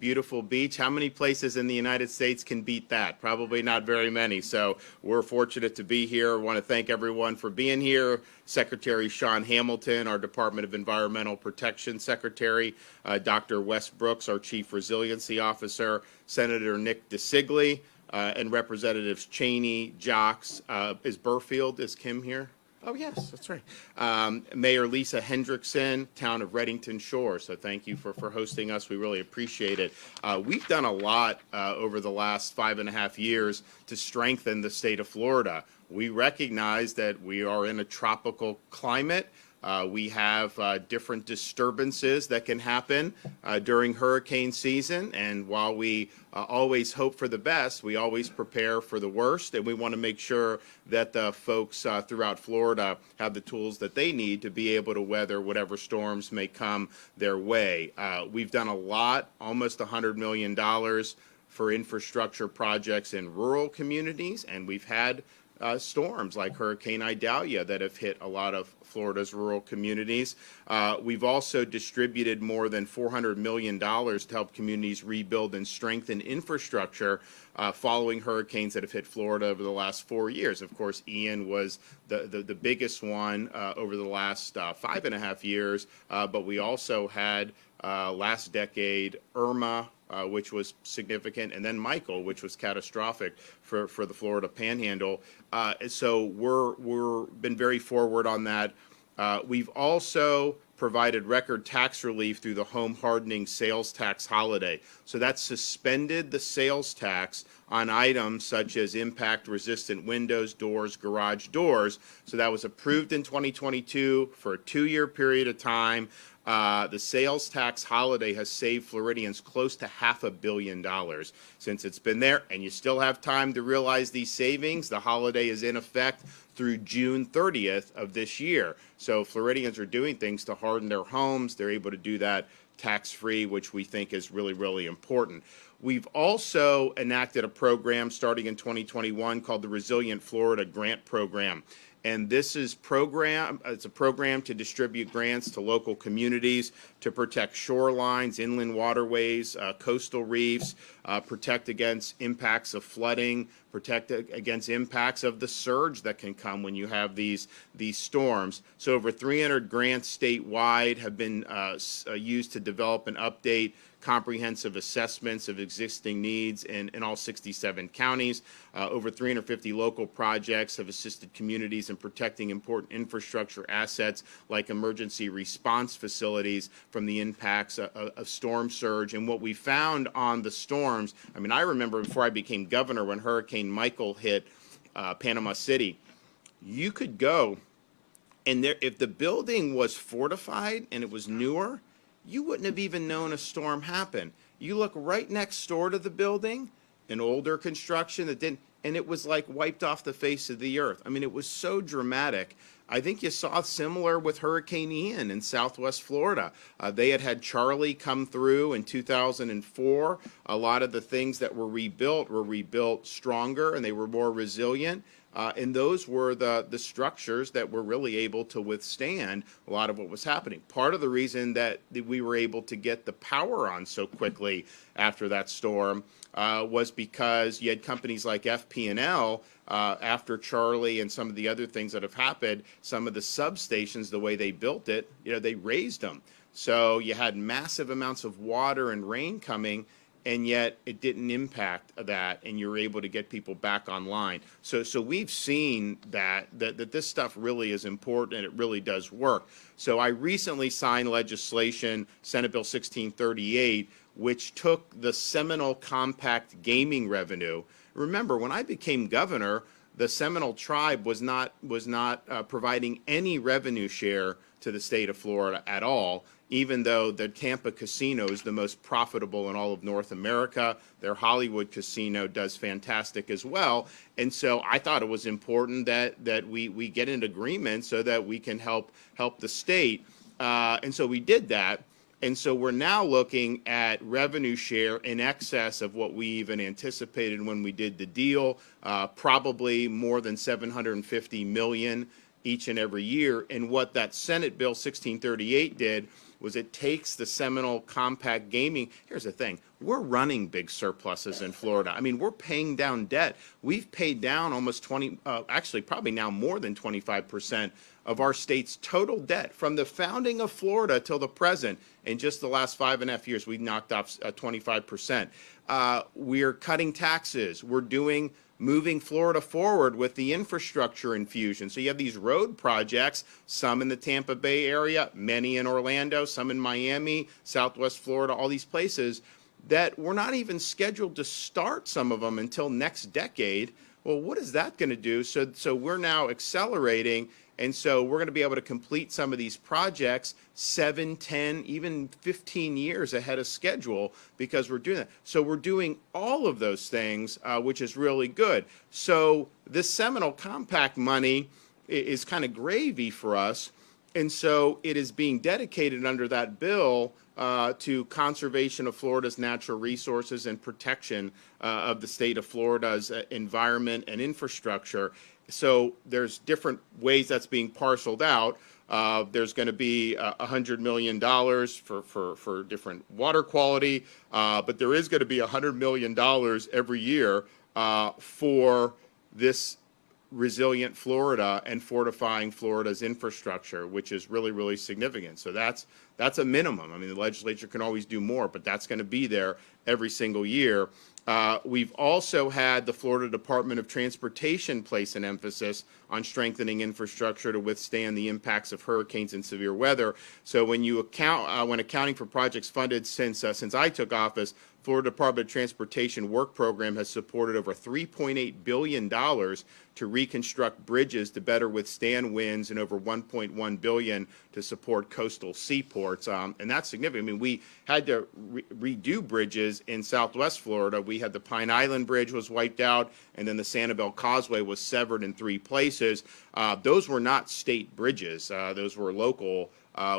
beautiful beach. How many places in the United States can beat that? Probably not very many. So we're fortunate to be here. I want to thank everyone for being here. Secretary Sean Hamilton, our Department of Environmental Protection Secretary, Dr. Wes Brooks, our Chief Resiliency Officer, Senator Nick DeSantis, and Representatives Cheney, Jocks. Is Burfield, is Kim here? Oh, yes, that's right. Mayor Lisa Hendrickson, town of Reddington Shore. So thank you for hosting us. We really appreciate it. We've done a lot over the last 5.5 years to strengthen the state of Florida. We recognize that we are in a tropical climate. We have different disturbances that can happen during hurricane season, and while we always hope for the best, we always prepare for the worst, and we want to make sure that the folks throughout Florida have the tools that they need to be able to weather whatever storms may come their way. We've done a lot, almost $100 million for infrastructure projects in rural communities, and we've had storms like Hurricane Idalia that have hit a lot of Florida's rural communities. We've also distributed more than $400 million to help communities rebuild and strengthen infrastructure following hurricanes that have hit Florida over the last 4 years. Of course, Ian was the biggest one over the last 5.5 years, but we also had last decade Irma, which was significant, and then Michael, which was catastrophic for the Florida Panhandle. So we're been very forward on that. We've also provided record tax relief through the home hardening sales tax holiday. So that's suspended the sales tax on items such as impact-resistant windows, doors, garage doors. So that was approved in 2022 for a 2-year period of time. The sales tax holiday has saved Floridians close to $500 million since it's been there, and you still have time to realize these savings. The holiday is in effect through June 30th of this year. So Floridians are doing things to harden their homes. They're able to do that tax-free, which we think is really, really important. We've also enacted a program starting in 2021 called the Resilient Florida Grant Program. And this is it's a program to distribute grants to local communities to protect shorelines, inland waterways, coastal reefs, protect against impacts of flooding, protect against impacts of the surge that can come when you have these storms. So over 300 grants statewide have been used to develop and update comprehensive assessments of existing needs in all 67 counties. Over 350 local projects have assisted communities in protecting important infrastructure assets like emergency response facilities from the impacts of storm surge. And what we found on the storms, I mean, I remember before I became governor when Hurricane Michael hit Panama City, you could go and if the building was fortified and it was newer, you wouldn't have even known a storm happened. You look right next door to the building, an older construction that didn't, and it was like wiped off the face of the earth. I mean, it was so dramatic. I think you saw similar with Hurricane Ian in Southwest Florida. They had Charlie come through in 2004. A lot of the things that were rebuilt stronger, and they were more resilient. And those were the structures that were really able to withstand a lot of what was happening. Part of the reason that we were able to get the power on so quickly after that storm was because you had companies like FP&L after Charlie and some of the other things that have happened. Some of the substations, the way they built it, they raised them. So you had massive amounts of water and rain coming, and yet it didn't impact that, and you're able to get people back online. So we've seen that this stuff really is important, and it really does work. So I recently signed legislation, Senate Bill 1638, which took the Seminole Compact gaming revenue. Remember, when I became governor, the Seminole tribe was not providing any revenue share to the state of Florida at all, even though the Tampa casino is the most profitable in all of North America. Their Hollywood casino does fantastic as well. And so I thought it was important that we get an agreement so that we can help the state. And so we did that. And so we're now looking at revenue share in excess of what we even anticipated when we did the deal, probably more than $750 million each and every year. And what that Senate Bill 1638 did was it takes the Seminole Compact Gaming. Here's the thing. We're running big surpluses in Florida. I mean, we're paying down debt. We've paid down almost actually probably now more than 25% of our state's total debt from the founding of Florida till the present. In just the last 5.5 years, we knocked off 25%. We're cutting taxes. We're moving Florida forward with the infrastructure infusion. So you have these road projects, some in the Tampa Bay area, many in Orlando, some in Miami, Southwest Florida, all these places that we're not even scheduled to start some of them until next decade. Well, what is that going to do? So we're now accelerating, and so we're going to be able to complete some of these projects 7, 10, even 15 years ahead of schedule because we're doing that. So we're doing all of those things, which is really good. So this Seminole Compact money is kind of gravy for us, and so it is being dedicated under that bill to conservation of Florida's natural resources and protection of the state of Florida's environment and infrastructure. So there's different ways that's being parceled out. There's going to be $100 million for different water quality, but there is going to be $100 million every year for this resilient Florida and fortifying Florida's infrastructure, which is really, really significant. So that's a minimum. I mean, the legislature can always do more, but that's going to be there every single year. We've also had the Florida Department of Transportation place an emphasis on strengthening infrastructure to withstand the impacts of hurricanes and severe weather. So when you when accounting for projects funded since I took office, Florida Department of Transportation work program has supported over $3.8 billion to reconstruct bridges to better withstand winds and over $1.1 billion to support coastal seaports. And that's significant. I mean, we had to redo bridges in Southwest Florida. We had the Pine Island Bridge was wiped out, and then the Sanibel Causeway was severed in 3 places. Those were not state bridges. Those were local.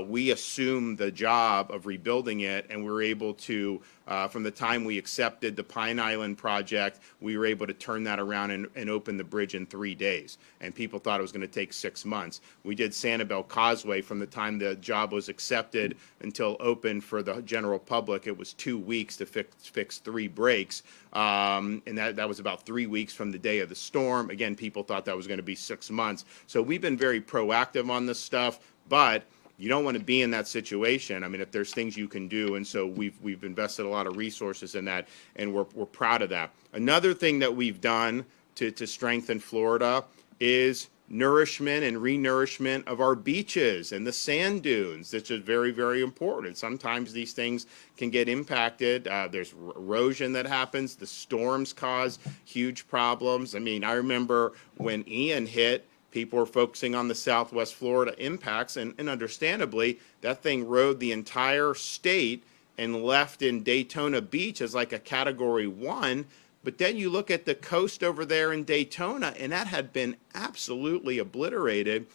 We assumed the job of rebuilding it, and we were able to, from the time we accepted the Pine Island project, we were able to turn that around and open the bridge in 3 days. And people thought it was going to take 6 months. We did Sanibel Causeway from the time the job was accepted until open for the general public. It was 2 weeks to fix 3 breaks. And that was about 3 weeks from the day of the storm. Again, people thought that was going to be 6 months. So we've been very proactive on this stuff, but you don't want to be in that situation. I mean, if there's things you can do, and so we've invested a lot of resources in that, and we're proud of that. Another thing that we've done to strengthen Florida is nourishment and renourishment of our beaches and the sand dunes, which is very, very important. Sometimes these things can get impacted. There's erosion that happens. The storms cause huge problems. I mean, I remember when Ian hit, people were focusing on the Southwest Florida impacts, and understandably, that thing rode the entire state and left in Daytona Beach as like a Category 1. But then you look at the coast over there in Daytona, and that had been absolutely obliterated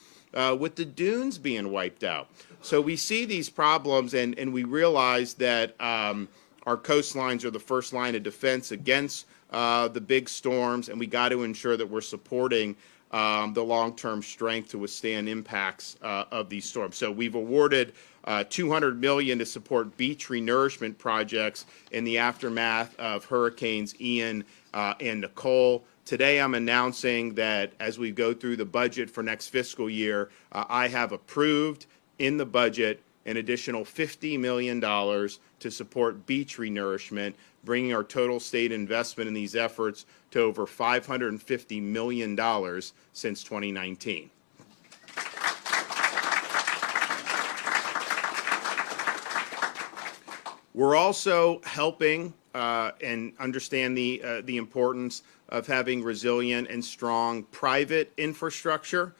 with the dunes being wiped out. So we see these problems, and we realize that our coastlines are the first line of defense against the big storms, and we got to ensure that we're supporting the long-term strength to withstand impacts of these storms. So we've awarded $200 million to support beach renourishment projects in the aftermath of Hurricanes Ian and Nicole. Today I'm announcing that as we go through the budget for next fiscal year, I have approved in the budget an additional $50 million to support beach renourishment, bringing our total state investment in these efforts to over $550 million since 2019. We're also helping and understand the importance of having resilient and strong private infrastructure.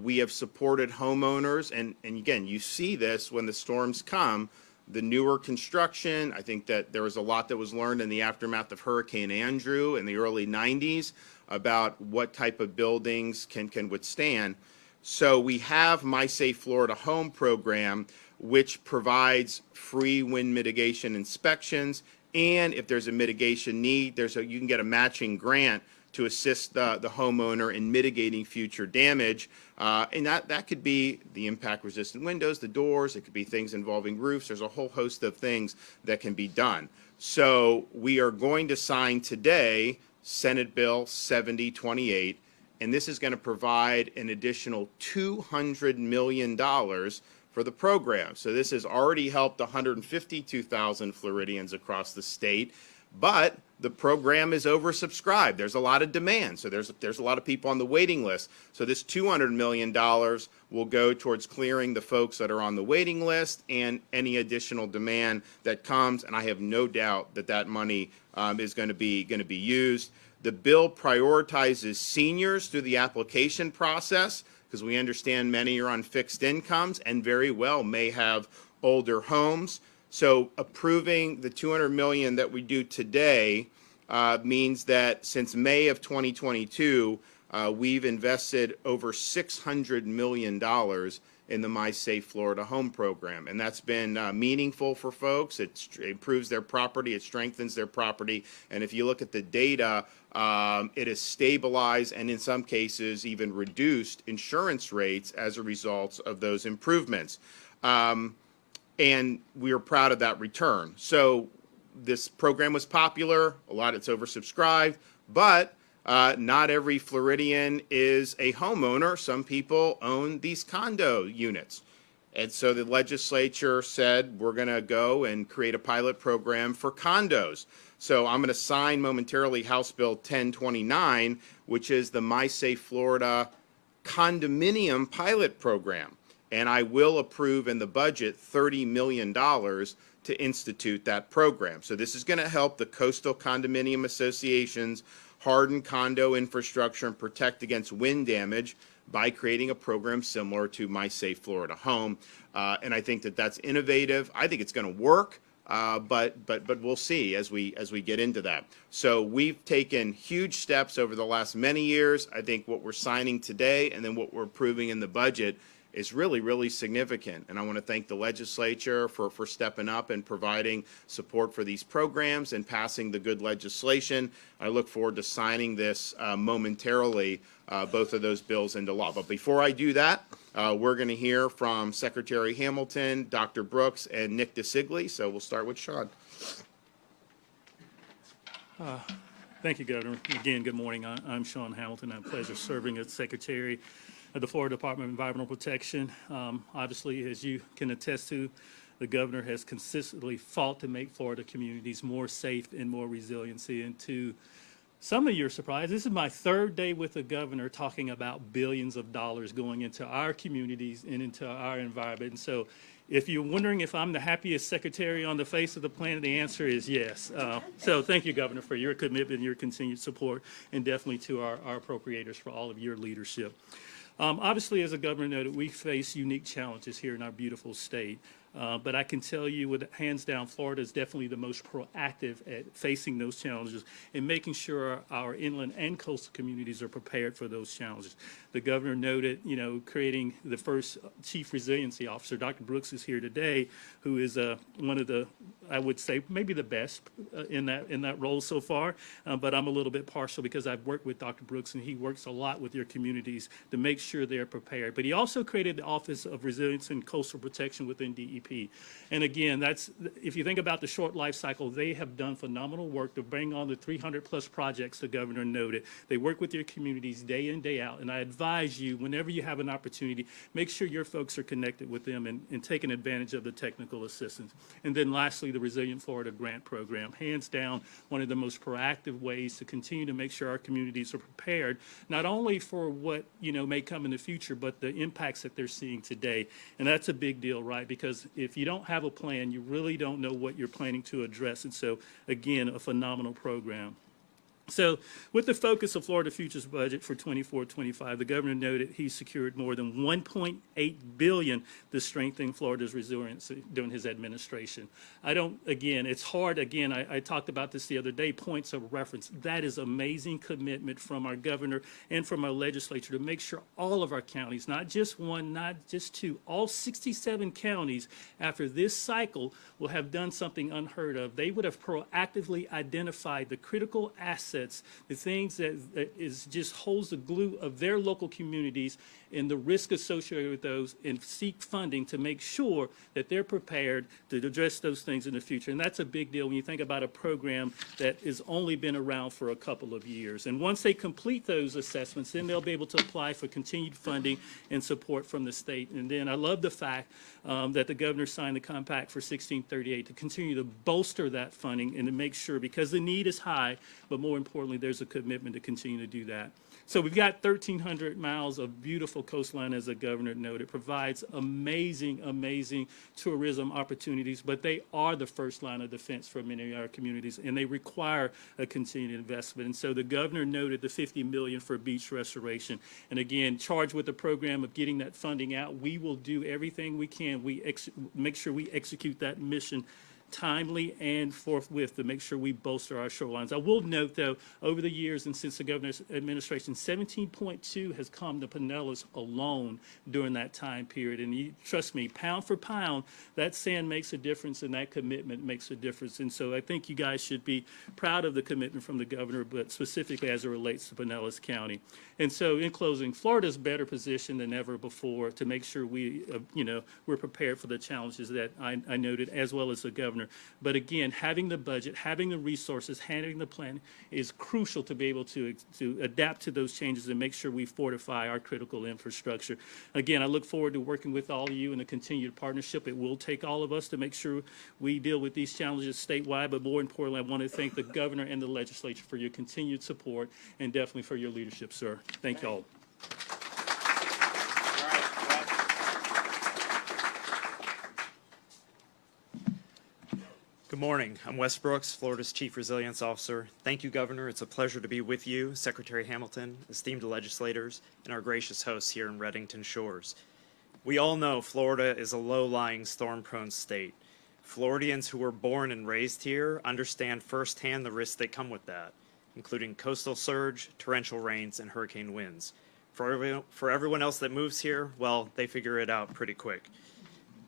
We have supported homeowners, and again, you see this when the storms come. The newer construction, I think that there was a lot that was learned in the aftermath of Hurricane Andrew in the early 90s about what type of buildings can withstand. So we have My Safe Florida Home program, which provides free wind mitigation inspections, and if there's a mitigation need, you can get a matching grant to assist the homeowner in mitigating future damage. And that could be the impact-resistant windows, the doors. It could be things involving roofs. There's a whole host of things that can be done. So we are going to sign today Senate Bill 7028, and this is going to provide an additional $200 million for the program. So this has already helped 152,000 Floridians across the state, but the program is oversubscribed. There's a lot of demand, so there's a lot of people on the waiting list. So this $200 million will go towards clearing the folks that are on the waiting list and any additional demand that comes, and I have no doubt that that money is going to be used. The bill prioritizes seniors through the application process, because we understand many are on fixed incomes and very well may have older homes. So approving the $200 million that we do today means that since May of 2022, we've invested over $600 million in the My Safe Florida Home program, and that's been meaningful for folks. It improves their property, it strengthens their property, and if you look at the data, it has stabilized and in some cases even reduced insurance rates as a result of those improvements. And we are proud of that return. So this program was popular, it's oversubscribed, but not every Floridian is a homeowner. Some people own these condo units. And so the legislature said we're going to go and create a pilot program for condos. So I'm going to sign momentarily House Bill 1029, which is the My Safe Florida condominium pilot program. And I will approve in the budget $30 million to institute that program. So this is going to help the coastal condominium associations harden condo infrastructure and protect against wind damage by creating a program similar to My Safe Florida Home. And I think that that's innovative. I think it's going to work, but we'll see as we get into that. So we've taken huge steps over the last many years. I think what we're signing today and then what we're approving in the budget is really, really significant. And I want to thank the legislature for stepping up and providing support for these programs and passing the good legislation. I look forward to signing this momentarily, both of those bills into law. But before I do that, we're going to hear from Secretary Hamilton, Dr. Brooks, and Nick DeSigli. So we'll start with Sean. Thank you, Governor. Again, good morning. I'm Sean Hamilton. I have the pleasure of serving as Secretary of the Florida Department of Environmental Protection. Obviously, as you can attest to, the governor has consistently fought to make Florida communities more safe and more resiliency. And to some of your surprise, this is my third day with the governor talking about billions of dollars going into our communities and into our environment. And so if you're wondering if I'm the happiest secretary on the face of the planet, the answer is yes. So thank you, Governor, for your commitment and your continued support, and definitely to our appropriators for all of your leadership. Obviously, as the governor noted, we face unique challenges here in our beautiful state. But I can tell you with hands down, Florida is definitely the most proactive at facing those challenges and making sure our inland and coastal communities are prepared for those challenges. The governor noted, creating the first chief resiliency officer. Dr. Brooks is here today, who is one of the, I would say, maybe the best in that role so far. But I'm a little bit partial because I've worked with Dr. Brooks, and he works a lot with your communities to make sure they're prepared. But he also created the Office of Resilience and Coastal Protection within DEP. And again, that's, if you think about the short life cycle, they have done phenomenal work to bring on the 300+ projects the governor noted. They work with your communities day in, day out, and I advise you, whenever you have an opportunity, make sure your folks are connected with them and taking advantage of the technical assistance. And then lastly, the Resilient Florida Grant Program, hands down one of the most proactive ways to continue to make sure our communities are prepared, not only for what may come in the future, but the impacts that they're seeing today. And that's a big deal, right? Because if you don't have a plan, you really don't know what you're planning to address. And so, again, a phenomenal program. So with the focus of Florida Futures budget for 24-25, the governor noted he secured more than $1.8 billion to strengthen Florida's resiliency during his administration. It's hard, I talked about this the other day, points of reference. That is amazing commitment from our governor and from our legislature to make sure all of our counties, not just one, not just two, all 67 counties after this cycle will have done something unheard of. They would have proactively identified the critical assets assets, the things that is just holds the glue of their local communities and the risk associated with those, and seek funding to make sure that they're prepared to address those things in the future. And that's a big deal when you think about a program that has only been around for a couple of years. And once they complete those assessments, then they'll be able to apply for continued funding and support from the state. And then I love the fact that the governor signed the compact for 1638 to continue to bolster that funding and to make sure, because the need is high, but more importantly, there's a commitment to continue to do that. So we've got 1,300 miles of beautiful coastline, as the governor noted, provides amazing, amazing tourism opportunities, but they are the first line of defense for many of our communities, and they require a continued investment. And so the governor noted the $50 million for beach restoration. And again, charged with the program of getting that funding out, we will do everything we can. We make sure we execute that mission timely and forthwith to make sure we bolster our shorelines. I will note, though, over the years and since the governor's administration, 17.2 has come to Pinellas alone during that time period. And you, trust me, pound for pound, that sand makes a difference and that commitment makes a difference. And so I think you guys should be proud of the commitment from the governor, but specifically as it relates to Pinellas County. And so in closing, Florida's better positioned than ever before to make sure we, we're prepared for the challenges that I noted, as well as the governor. But again, having the budget, having the resources, having the plan is crucial to be able to adapt to those changes and make sure we fortify our critical infrastructure. Again, I look forward to working with all of you in a continued partnership. It will take all of us to make sure we deal with these challenges statewide, but more importantly, I want to thank the governor and the legislature for your continued support and definitely for your leadership, sir. Thank you all. Good morning. I'm Wes Brooks, Florida's Chief Resilience Officer. Thank you, Governor. It's a pleasure to be with you, Secretary Hamilton, esteemed legislators, and our gracious hosts here in Redington Shores. We all know Florida is a low-lying, storm-prone state. Floridians who were born and raised here understand firsthand the risks that come with that, including coastal surge, torrential rains, and hurricane winds. For everyone else that moves here, well, they figure it out pretty quick.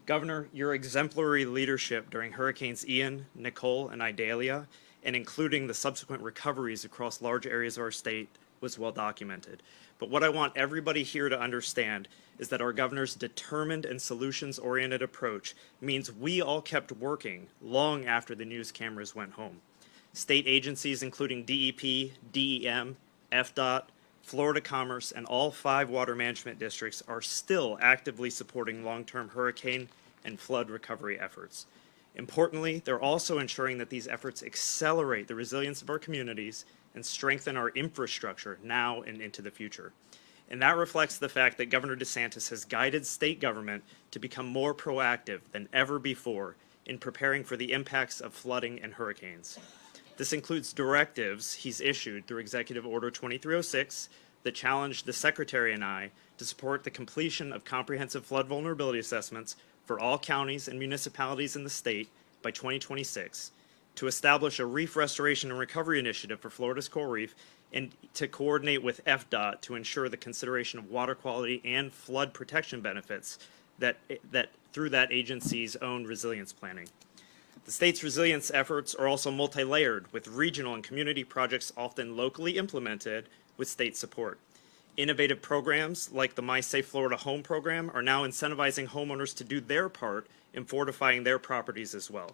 Governor, your exemplary leadership during Hurricanes Ian, Nicole, and Idalia, and including the subsequent recoveries across large areas of our state, was well documented. But what I want everybody here to understand is that our governor's determined and solutions-oriented approach means we all kept working long after the news cameras went home. State agencies including DEP, DEM, FDOT, Florida Commerce, and all 5 water management districts are still actively supporting long-term hurricane and flood recovery efforts. Importantly, they're also ensuring that these efforts accelerate the resilience of our communities and strengthen our infrastructure now and into the future. And that reflects the fact that Governor DeSantis has guided state government to become more proactive than ever before in preparing for the impacts of flooding and hurricanes. This includes directives he's issued through Executive Order 2306 that challenged the Secretary and I to support the completion of comprehensive flood vulnerability assessments for all counties and municipalities in the state by 2026, to establish a reef restoration and recovery initiative for Florida's coral reef, and to coordinate with FDOT to ensure the consideration of water quality and flood protection benefits that through that agency's own resilience planning. The state's resilience efforts are also multi-layered, with regional and community projects often locally implemented with state support. Innovative programs like the My Safe Florida Home program are now incentivizing homeowners to do their part in fortifying their properties as well.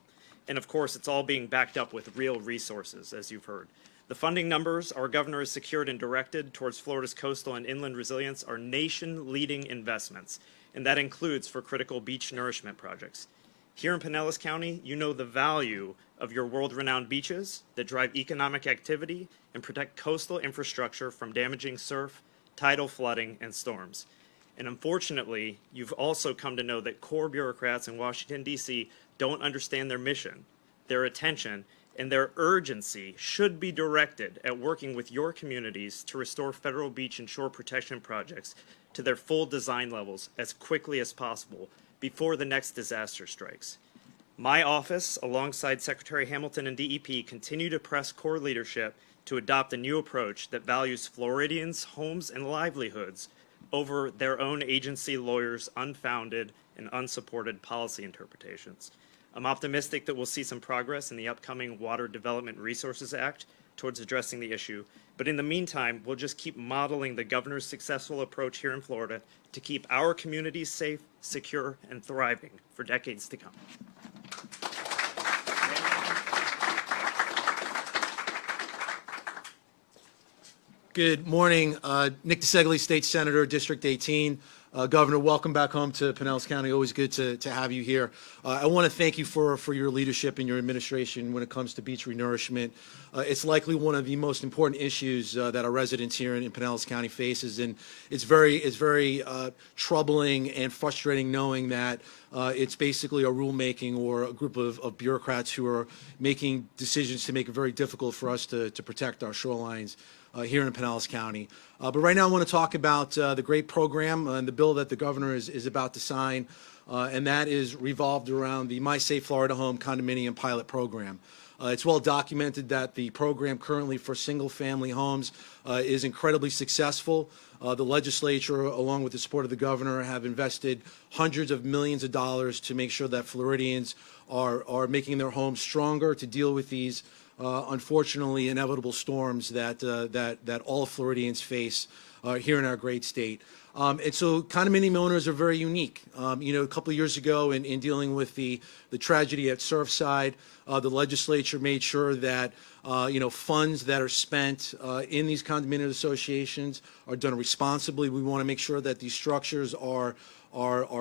And of course, it's all being backed up with real resources, as you've heard. The funding numbers our governor has secured and directed towards Florida's coastal and inland resilience are nation-leading investments, and that includes for critical beach nourishment projects. Here in Pinellas County, you know the value of your world-renowned beaches that drive economic activity and protect coastal infrastructure from damaging surf, tidal flooding, and storms. And unfortunately, you've also come to know that core bureaucrats in Washington, D.C. don't understand their mission, their attention, and their urgency should be directed at working with your communities to restore federal beach and shore protection projects to their full design levels as quickly as possible before the next disaster strikes. My office, alongside Secretary Hamilton and DEP, continue to press core leadership to adopt a new approach that values Floridians' homes and livelihoods over their own agency lawyers' unfounded and unsupported policy interpretations. I'm optimistic that we'll see some progress in the upcoming Water Development Resources Act, towards addressing the issue. But in the meantime, we'll just keep modeling the governor's successful approach here in Florida to keep our communities safe, secure, and thriving for decades to come. Good morning. Nick DeSantis, State Senator, District 18. Governor, welcome back home to Pinellas County. Always good to have you here. I want to thank you for your leadership and your administration when it comes to beach renourishment. It's likely one of the most important issues that our residents here in Pinellas County faces, and it's very troubling and frustrating knowing that it's basically a rulemaking or a group of bureaucrats who are making decisions to make it very difficult for us to protect our shorelines here in Pinellas County. But right now I want to talk about the great program and the bill that the governor is about to sign, and that is revolved around the My Safe Florida Home Condominium Pilot Program. It's well documented that the program currently for single-family homes is incredibly successful. The legislature, along with the support of the governor, have invested hundreds of millions of dollars to make sure that Floridians are making their homes stronger to deal with these unfortunately inevitable storms that all Floridians face here in our great state. And so condominium owners are very unique. A couple of years ago in dealing with the tragedy at Surfside, the legislature made sure that funds that are spent in these condominium associations are done responsibly. We want to make sure that these structures are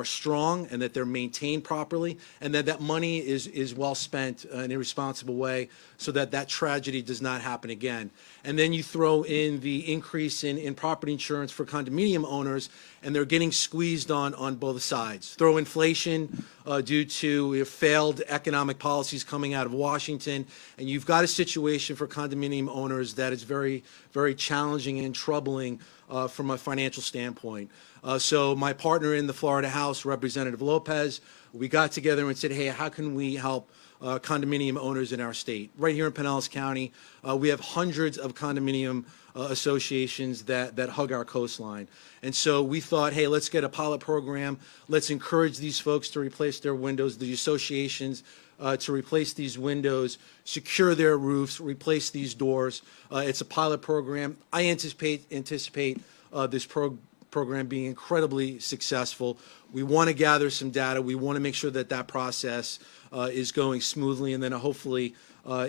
strong and that they're maintained properly, and that money is well spent in a responsible way so that tragedy does not happen again. And then you throw in the increase in property insurance for condominium owners, and they're getting squeezed on both sides. Throw inflation due to failed economic policies coming out of Washington, and you've got a situation for condominium owners that is very, very challenging and troubling from a financial standpoint. So my partner in the Florida House, Representative Lopez, we got together and said, hey, how can we help condominium owners in our state? Right here in Pinellas County, we have hundreds of condominium associations that hug our coastline. And so we thought, hey, let's get a pilot program. Let's encourage these folks to replace their windows, the associations to replace these windows, secure their roofs, replace these doors. It's a pilot program. I anticipate this program being incredibly successful. We want to gather some data. We want to make sure that process is going smoothly, and then hopefully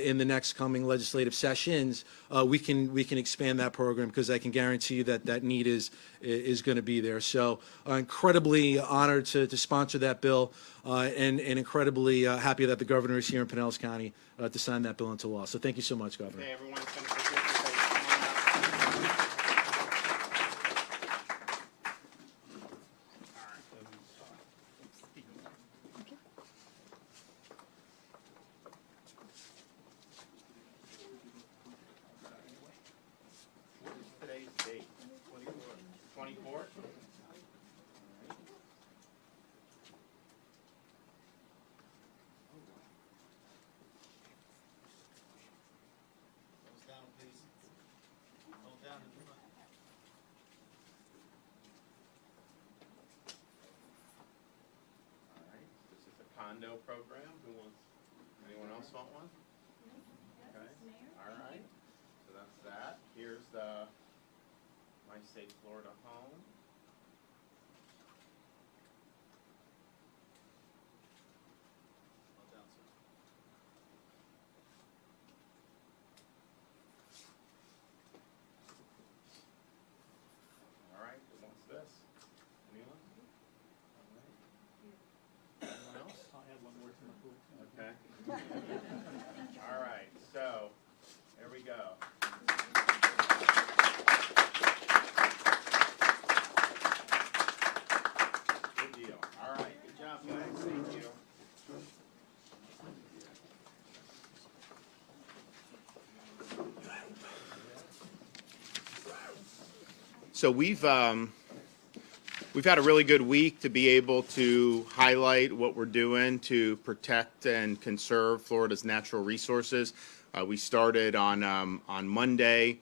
in the next coming legislative sessions we can expand that program, because I can guarantee you that need is going to be there. So incredibly honored to sponsor that bill, and incredibly happy that the governor is here in Pinellas County to sign that bill into law. So thank you so much, Governor. Hey, everyone's going to participate. Today's date? 24th? Close down, please. Hold down in front. All right, this is a condo program. Anyone else want one? Okay, all right. So that's that. Here's the My Safe Florida Home. Hold down, sir. All right, who wants this? Anyone? All right. Anyone else? I'll add one more to my pool. Okay. All right, so there we go. Good deal. All right, good job, guys. Thank you. So we've had a really good week to be able to highlight what we're doing to protect and conserve Florida's natural resources. We started on Monday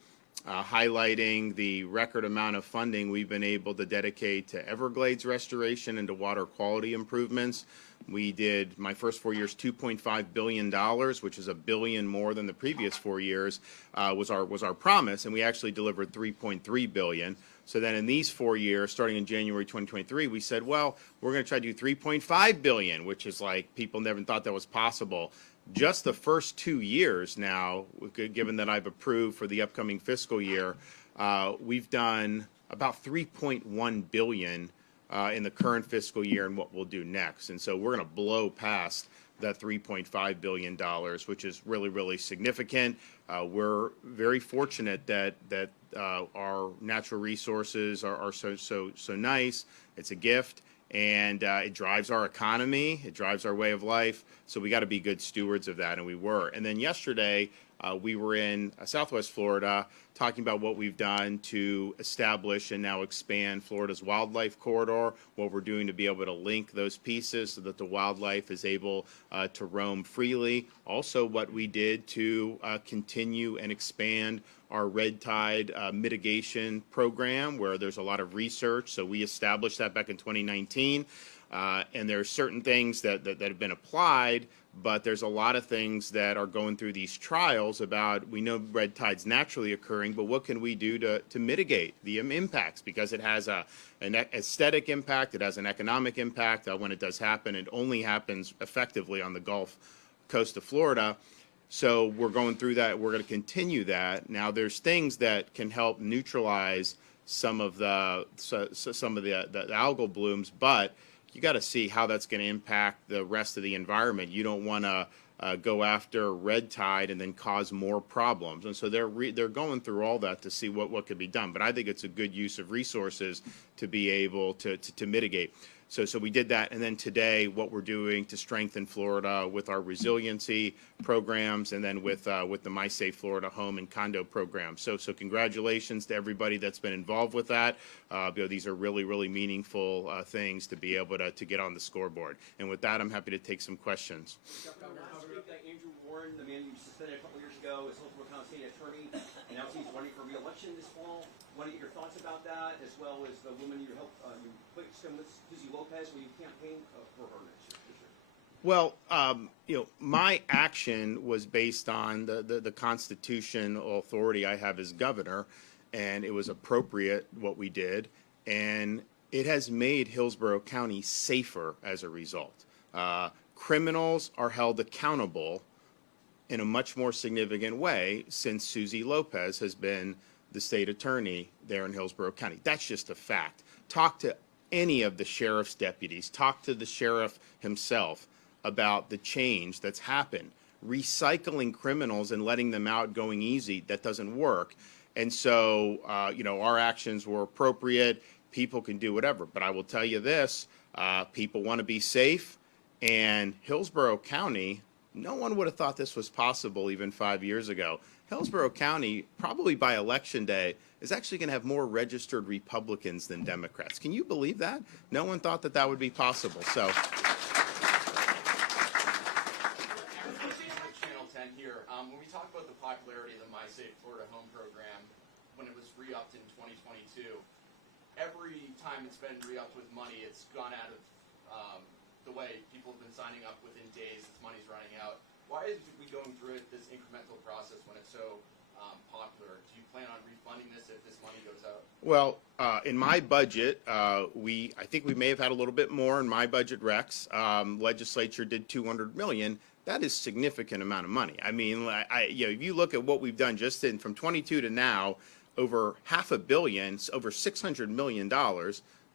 highlighting the record amount of funding we've been able to dedicate to Everglades restoration and to water quality improvements. We did, my first 4 years, $2.5 billion, which is $1 billion more than the previous 4 years, was our promise, and we actually delivered $3.3 billion. So then in these 4 years, starting in January 2023, we said, well, we're going to try to do $3.5 billion, which is like people never thought that was possible. Just the first 2 years now, given that I've approved for the upcoming fiscal year, we've done about $3.1 billion in the current fiscal year and what we'll do next. And so we're going to blow past that $3.5 billion, which is really, really significant. We're very fortunate that our natural resources are so nice. It's a gift, and it drives our economy. It drives our way of life. So we got to be good stewards of that, and we were. And then yesterday, we were in Southwest Florida talking about what we've done to establish and now expand Florida's wildlife corridor, what we're doing to be able to link those pieces so that the wildlife is able to roam freely. Also, what we did to continue and expand our red tide mitigation program, where there's a lot of research. So we established that back in 2019. And there are certain things that have been applied, but there's a lot of things that are going through these trials about, we know red tide's naturally occurring, but what can we do to mitigate the impacts? Because it has an aesthetic impact, it has an economic impact. When it does happen, it only happens effectively on the Gulf Coast of Florida. So we're going through that. We're going to continue that. Now, there's things that can help neutralize some of the algal blooms, but you got to see how that's going to impact the rest of the environment. You don't want to go after red tide and then cause more problems. And so they're going through all that to see what could be done. But I think it's a good use of resources to be able to mitigate. So we did that, and then today what we're doing to strengthen Florida with our resiliency programs, and then with the My Safe Florida home and condo program. So congratulations to everybody that's been involved with that. These are really, really meaningful things to be able to get on the scoreboard. And with that, I'm happy to take some questions. Governor, last week, Andrew Warren, the man you suspended a couple years ago, is Hillsborough County State Attorney, and now he's running for re-election this fall. Want to get your thoughts about that, as well as the woman you helped, you placed him with, Susie Lopez, will you campaign for her next year? Well, my action was based on the constitutional authority I have as governor, and it was appropriate what we did, and it has made Hillsborough County safer as a result. Criminals are held accountable in a much more significant way since Susie Lopez has been the state attorney there in Hillsborough County. That's just a fact. Talk to any of the sheriff's deputies, talk to the sheriff himself about the change that's happened. Recycling criminals and letting them out going easy, that doesn't work. And so, our actions were appropriate. People can do whatever. But I will tell you this, people want to be safe. And Hillsborough County, no one would have thought this was possible even 5 years ago. Hillsborough County, probably by election day, is actually going to have more registered Republicans than Democrats. Can you believe that? No one thought that would be possible. So. Channel 10 here. When we talk about the popularity of the My Safe Florida Home program, when it was re-upped in 2022, every time it's been re-upped with money, it's gone out of the way. People have been signing up within days. Its money's running out. Why is we going through this incremental process when it's so popular? Do you plan on refunding this if this money goes out? Well, in my budget, I think we may have had a little bit more in my budget, Rex. Legislature did $200 million. That is a significant amount of money. I mean, if you look at what we've done just from 22 to now, over $500 million, over $600 million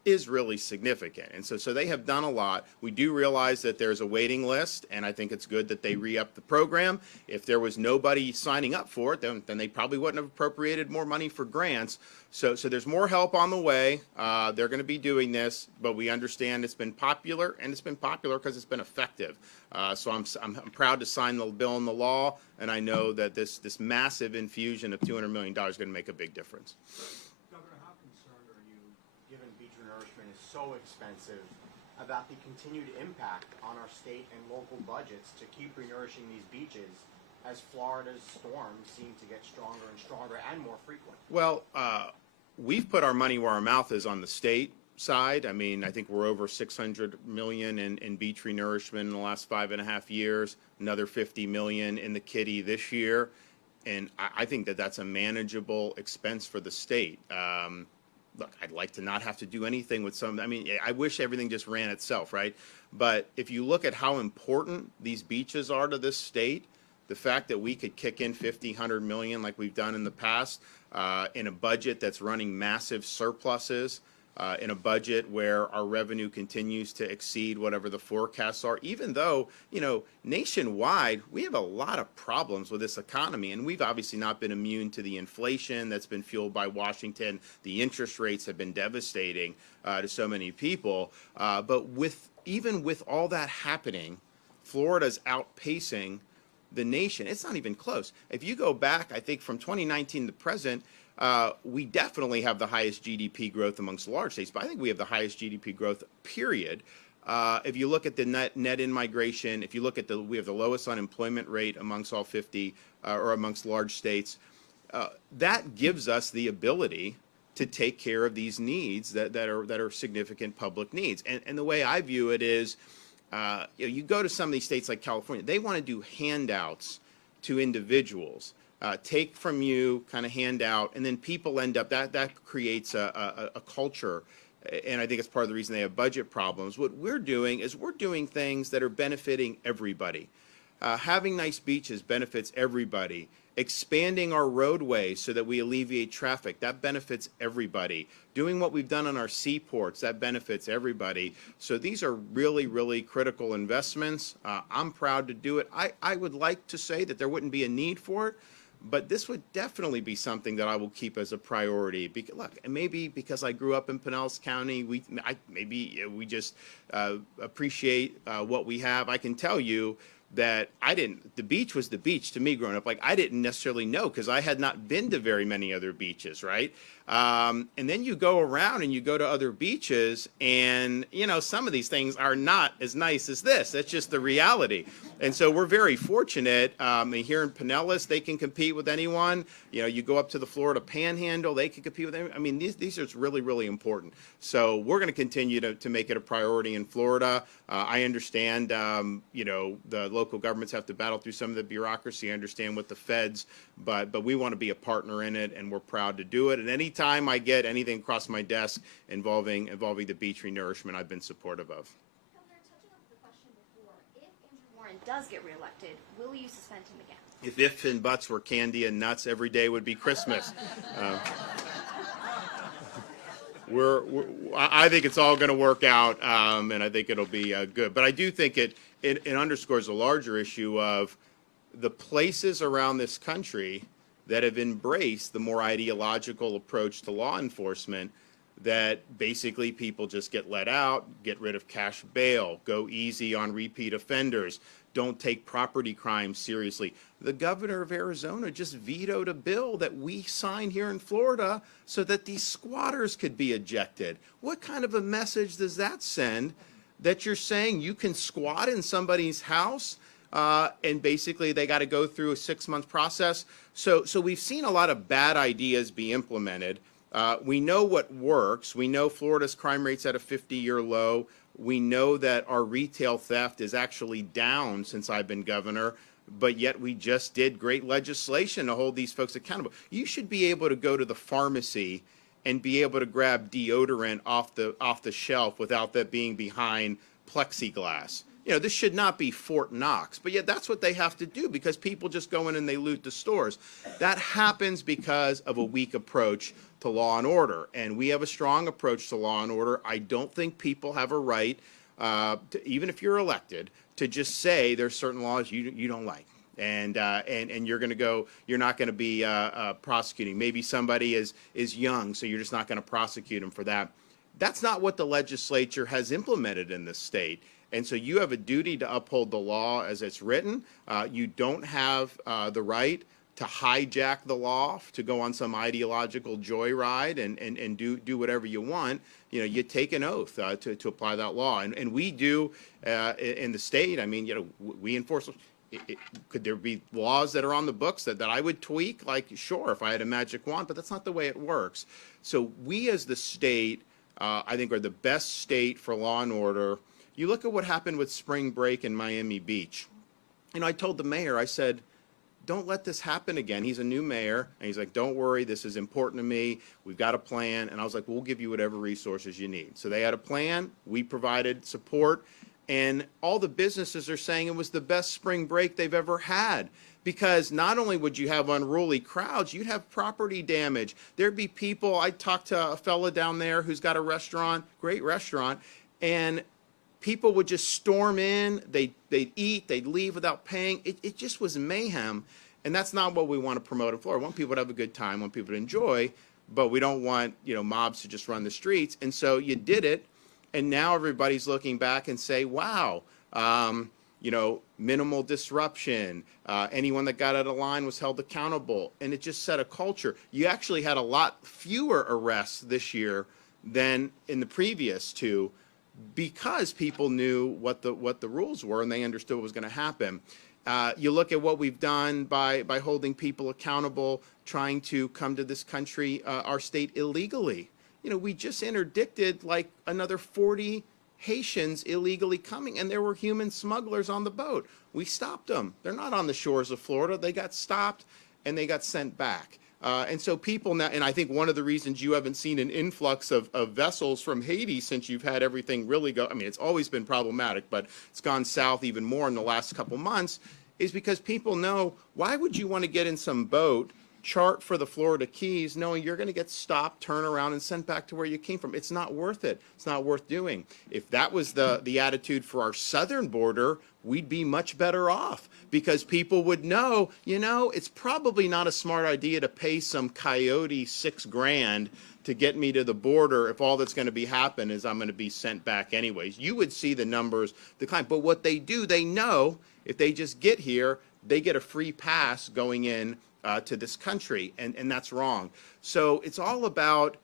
is really significant. And so they have done a lot. We do realize that there's a waiting list, and I think it's good that they re-up the program. If there was nobody signing up for it, then they probably wouldn't have appropriated more money for grants. So there's more help on the way. They're going to be doing this, but we understand it's been popular, and it's been popular because it's been effective. So I'm proud to sign the bill into law, and I know that this massive infusion of $200 million is going to make a big difference. Governor, how concerned are you, given beach renourishment is so expensive, about the continued impact on our state and local budgets to keep renourishing these beaches as Florida's storms seem to get stronger and stronger and more frequent? Well, we've put our money where our mouth is on the state side. I mean, I think we're over 600 million in beach renourishment in the last 5.5 years, another 50 million in the kitty this year. And I think that that's a manageable expense for the state. Look, I'd like to not have to do anything with some, I mean, I wish everything just ran itself, right? But if you look at how important these beaches are to this state, the fact that we could kick in 50, 100 million like we've done in the past, in a budget that's running massive surpluses, in a budget where our revenue continues to exceed whatever the forecasts are, even though, you know, nationwide, we have a lot of problems with this economy, and we've obviously not been immune to the inflation that's been fueled by Washington. The interest rates have been devastating to so many people. But even with all that happening, Florida's outpacing the nation. It's not even close. If you go back, I think from 2019 to present, we definitely have the highest GDP growth amongst large states, but I think we have the highest GDP growth, period. If you look at the net in migration, if you look at we have the lowest unemployment rate amongst all 50 or amongst large states. That gives us the ability to take care of these needs that are significant public needs. And the way I view it is, you go to some of these states like California, they want to do handouts to individuals. Take from you, kind of hand out, and then people end up, that creates a culture, and I think it's part of the reason they have budget problems. What we're doing is we're doing things that are benefiting everybody. Having nice beaches benefits everybody. Expanding our roadways so that we alleviate traffic, that benefits everybody. Doing what we've done on our seaports, that benefits everybody. So these are really, really critical investments. I'm proud to do it. I would like to say that there wouldn't be a need for it, but this would definitely be something that I will keep as a priority. Look, and maybe because I grew up in Pinellas County, maybe we just appreciate what we have. I can tell you that the beach was the beach to me growing up. Like, I didn't necessarily know because I had not been to very many other beaches, right? And then you go around and you go to other beaches and, you know, some of these things are not as nice as this. That's just the reality. And so we're very fortunate. Here in Pinellas, they can compete with anyone. You know, you go up to the Florida Panhandle, they can compete with anyone. I mean, these are really, really important. So we're going to continue to make it a priority in Florida. I understand, you know, the local governments have to battle through some of the bureaucracy. I understand with the feds, but we want to be a partner in it, and we're proud to do it. And anytime I get anything across my desk involving the beach renourishment, I've been supportive of. Governor, touching on the question before, if Andrew Warren does get reelected, will you suspend him again? If ifs and buts were candy and nuts, every day would be Christmas. I think it's all going to work out, and I think it'll be good. But I do think it underscores a larger issue of the places around this country that have embraced the more ideological approach to law enforcement, that basically people just get let out, get rid of cash bail, go easy on repeat offenders, don't take property crimes seriously. The governor of Arizona just vetoed a bill that we signed here in Florida so that these squatters could be ejected. What kind of a message does that send, that you're saying you can squat in somebody's house and basically they got to go through a 6-month process? So we've seen a lot of bad ideas be implemented. We know what works. We know Florida's crime rate's at a 50-year low. We know that our retail theft is actually down since I've been governor, but yet we just did great legislation to hold these folks accountable. You should be able to go to the pharmacy and be able to grab deodorant off the shelf without that being behind plexiglass. You know, this should not be Fort Knox, but yet that's what they have to do because people just go in and they loot the stores. That happens because of a weak approach to law and order, and we have a strong approach to law and order. I don't think people have a right, even if you're elected, to just say there's certain laws you don't like, and you're going to go. You're not going to be prosecuting. Maybe somebody is young, so you're just not going to prosecute them for that. That's not what the legislature has implemented in this state. And so you have a duty to uphold the law as it's written. You don't have the right to hijack the law, to go on some ideological joyride and do whatever you want. You know, you take an oath to apply that law. And we do in the state. I mean, you know, we enforce. Could there be laws that are on the books that I would tweak? Like, sure, if I had a magic wand, but that's not the way it works. So we as the state I think are the best state for law and order. You look at what happened with spring break in Miami Beach. I told the mayor, I said, don't let this happen again. He's a new mayor, and he's like, don't worry, this is important to me. We've got a plan. And I was like, we'll give you whatever resources you need. So they had a plan. We provided support. And all the businesses are saying it was the best spring break they've ever had. Because not only would you have unruly crowds, you'd have property damage. There'd be people, I talked to a fella down there who's got a restaurant, great restaurant, and people would just storm in, they'd eat, they'd leave without paying. It just was mayhem. And that's not what we want to promote in Florida. We want people to have a good time, we want people to enjoy, but we don't want, mobs to just run the streets. And so you did it, and now everybody's looking back and say, wow, minimal disruption. Anyone that got out of line was held accountable. And it just set a culture. You actually had a lot fewer arrests this year than in the previous two, because people knew what the rules were and they understood what was going to happen. You look at what we've done by holding people accountable, trying to come to this country, our state, illegally. We just interdicted like another 40 Haitians illegally coming, and there were human smugglers on the boat. We stopped them. They're not on the shores of Florida. They got stopped and they got sent back. And so people now, and I think one of the reasons you haven't seen an influx of vessels from Haiti since you've had everything really go, it's always been problematic, but it's gone south even more in the last couple months, is because people know, why would you want to get in some boat, chart for the Florida Keys, knowing you're going to get stopped, turn around, and sent back to where you came from? It's not worth it. It's not worth doing. If that was the attitude for our southern border, we'd be much better off, because people would know, it's probably not a smart idea to pay some coyote $6,000 to get me to the border if all that's going to be happen is I'm going to be sent back anyways. You would see the numbers decline. But what they do, they know if they just get here, they get a free pass going in to this country, and that's wrong. So it's all about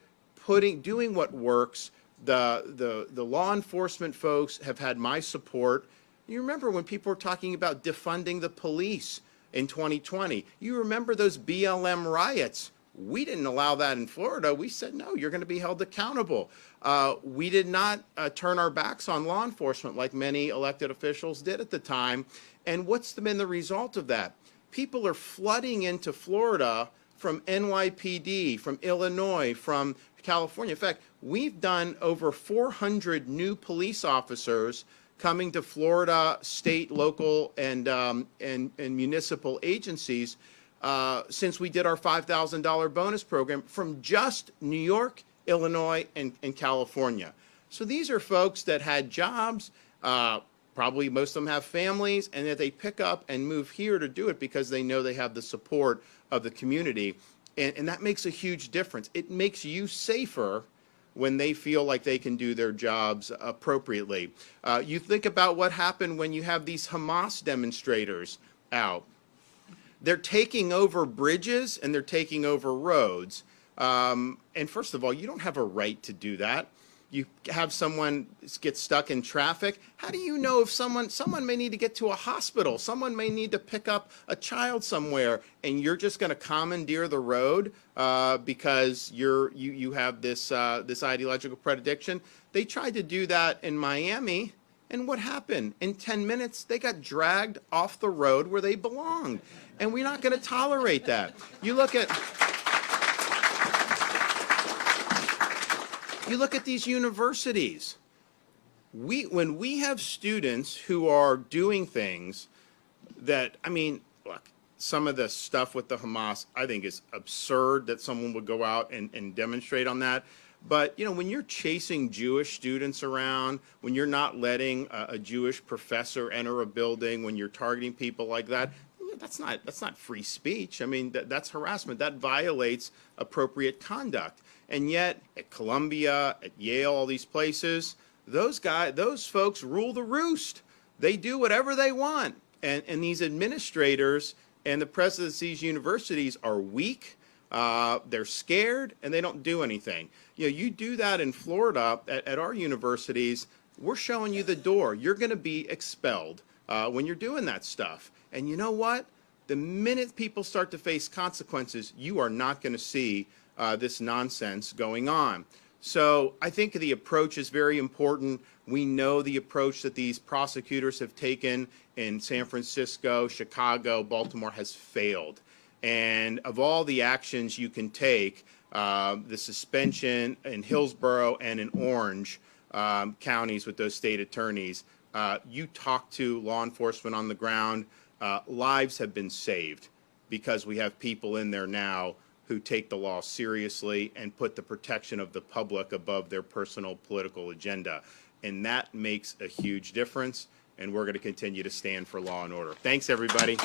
doing what works. The law enforcement folks have had my support. You remember when people were talking about defunding the police in 2020. You remember those BLM riots. We didn't allow that in Florida. We said, no, you're going to be held accountable. We did not turn our backs on law enforcement like many elected officials did at the time. And what's been the result of that? People are flooding into Florida from NYPD, from Illinois, from California. In fact, we've done over 400 new police officers coming to Florida state, local, and municipal agencies since we did our $5,000 bonus program from just New York, Illinois, and California. So these are folks that had jobs, probably most of them have families, and that they pick up and move here to do it because they know they have the support of the community. And that makes a huge difference. It makes you safer when they feel like they can do their jobs appropriately. You think about what happened when you have these Hamas demonstrators out. They're taking over bridges and they're taking over roads. And first of all, you don't have a right to do that. You have someone get stuck in traffic. How do you know if someone may need to get to a hospital, someone may need to pick up a child somewhere, and you're just going to commandeer the road because you have this ideological predilection? They tried to do that in Miami, and what happened? In 10 minutes, they got dragged off the road where they belonged, and we're not going to tolerate that. You look at these universities. When we have students who are doing things that, look, some of the stuff with the Hamas, I think is absurd that someone would go out and demonstrate on that. But, when you're chasing Jewish students around, when you're not letting a Jewish professor enter a building, when you're targeting people like that, that's not free speech. That's harassment. That violates appropriate conduct. And yet, at Columbia, at Yale, all these places, those folks rule the roost. They do whatever they want. And these administrators and the presidents of these universities are weak. They're scared, and they don't do anything. You do that in Florida at our universities, we're showing you the door. You're going to be expelled when you're doing that stuff. And you know what? The minute people start to face consequences, you are not going to see this nonsense going on. So I think the approach is very important. We know the approach that these prosecutors have taken in San Francisco, Chicago, Baltimore has failed. And of all the actions you can take, the suspension in Hillsborough and in Orange counties with those state attorneys, you talk to law enforcement on the ground, lives have been saved because we have people in there now who take the law seriously and put the protection of the public above their personal political agenda. And that makes a huge difference, and we're going to continue to stand for law and order. Thanks, everybody.